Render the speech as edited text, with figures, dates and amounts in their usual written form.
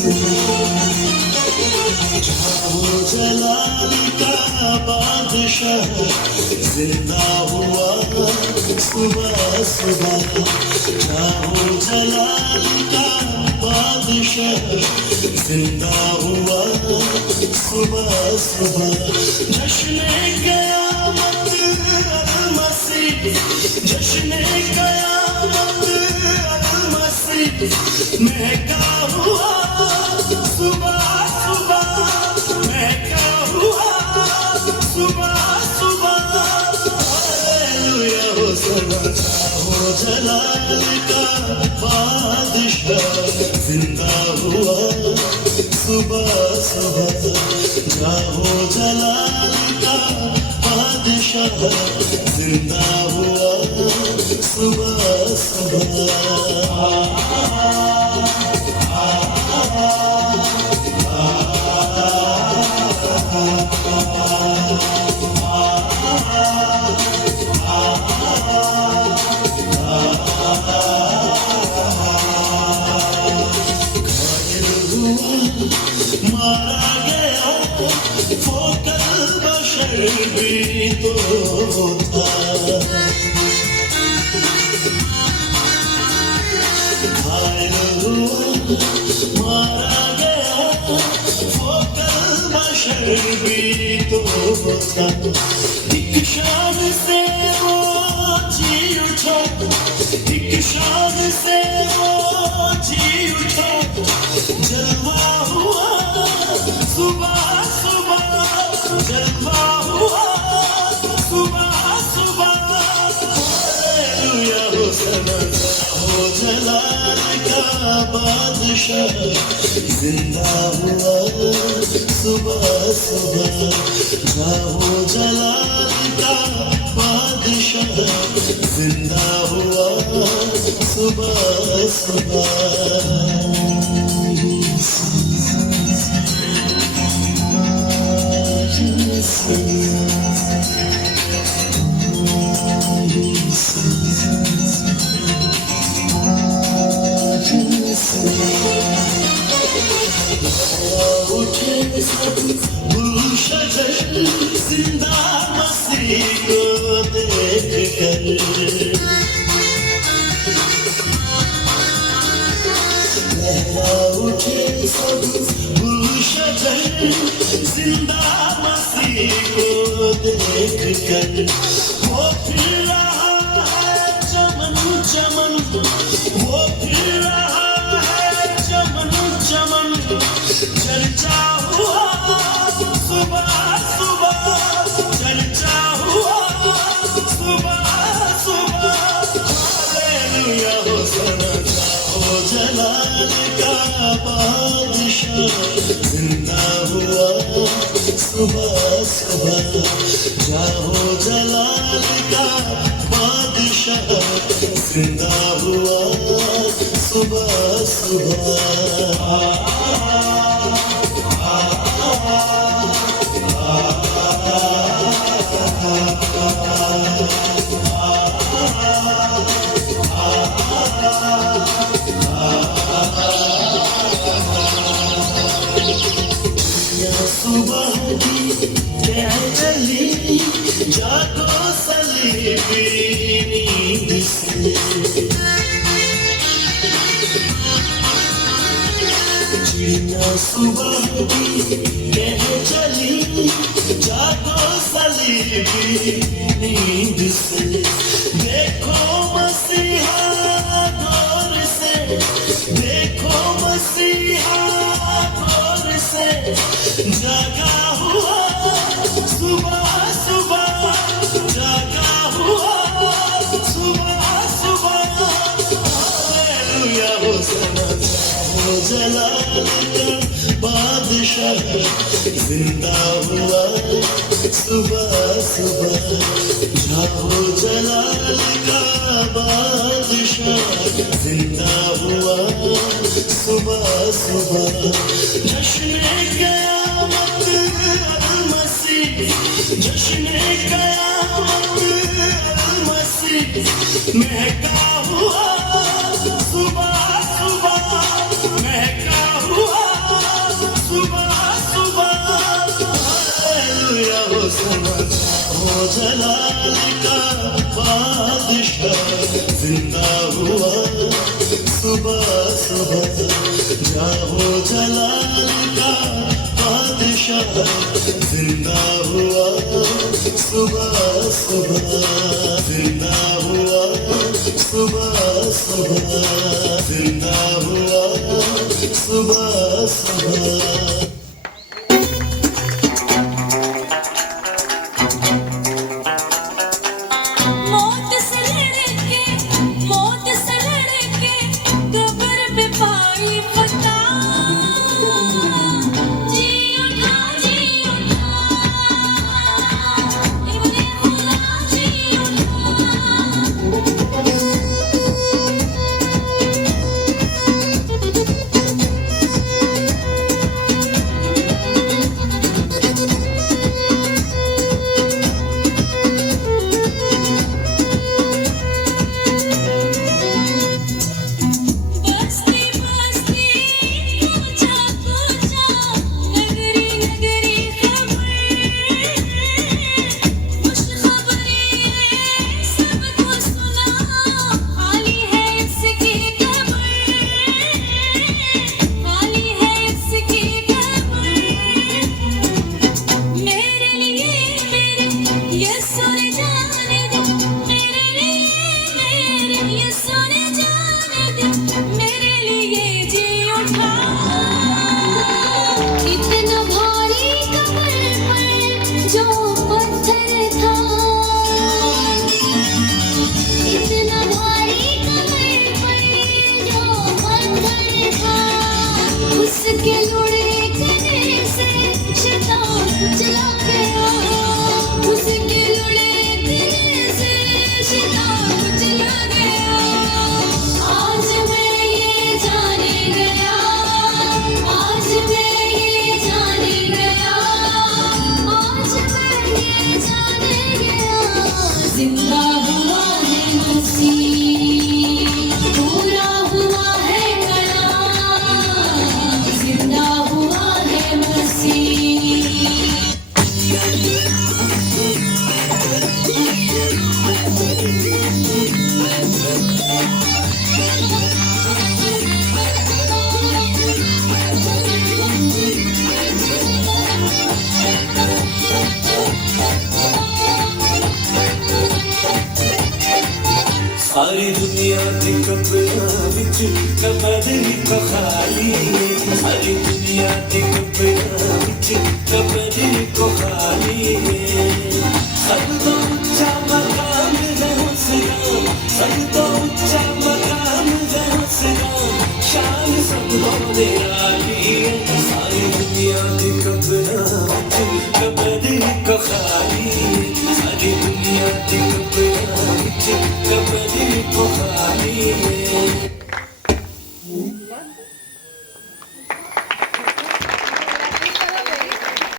जाओ जलाल का बादशाह जिंदा हुआ सुबह सुबह। जाओ जलाल का बादशाह जिंदा हुआ सुबह सुबह। जश्न क़यामत अल-मसीह, जश्न क़यामत अल-मसीह महका हुआ सुबह सुबह, महका हुआ सुबह सुबह। हालेलुया होसना। जाओ जलाल का बादशाह जिंदा हुआ सुबह सुबह। जाओ जलाल का बादशाह जिंदा हुआ सुबह सुबह। मारा गया वो कल बशर भी तो था। घायल हुआ मारा गया वो कल बशर भी तो था। एक शान से वो जी उठा, एक शान से वो जी उठा। जलवा हुआ सुबह सुबह, जलवा हुआ सुबह सुबह। हालेलुया होसना। जाओ जलाल का बादशाह जिंदा हुआ सुबह सुबह। जाओ जलाल का बादशाह जिंदा हुआ सुबह सुबह। उठे सब गुलशजर जिंदा मसीह को देख कर। लहरा उठे सब गुलशजर जिंदा मसीह को देख कर। वो फिर रहा है चमन चमन, वो फिर रहा है चमन चमन। चर्चा हुआ सुबह सुबह, चर्चा हुआ सुबह सुबह। हालेलुया होसना। जाओ जलाल का बादशाह जिंदा हुआ सुबह सुबह। जाओ जलाल का बादशाह जिंदा हुआ सुबह सुबह। सुबह की पहली जागो सलीबी नींद से। चिड़िया सुबह की कह चली जागो सलीबी नींद से। देखो मसीहा दौर से, देखो मसीहा दौर से। जागा हुआ सुबह सुबह, जागा हुआ सुबह सुबह। हालेलुया होसना। जाओ जलाल का बादशाह जिंदा हुआ सुबह सुबह। जाओ जलाल का बादशाह जिंदा हुआ सुबह सुबह। जश्न क़यामत अल-मसीह, जश्न क़यामत अल-मसीह महका हुआ सुबह सुबह, महका हुआ शाहो जलाल का बादशाह जिंदा हुआ सुबह सुबह, जिंदा हुआ सुबह सुबह, जिंदा हुआ सुबह सुबह। सारी दुनिया दी कब्रियां विच कबर ही तो खाली है, सारी दुनिया दी कब्रियां विच कबर ही तो खाली है। सब तो ऊंचा मकाम है हुस्न, सब तो ऊंचा मकाम है हुस्न, शान सब तो निराली है। सारी दुनिया दी कब्रियां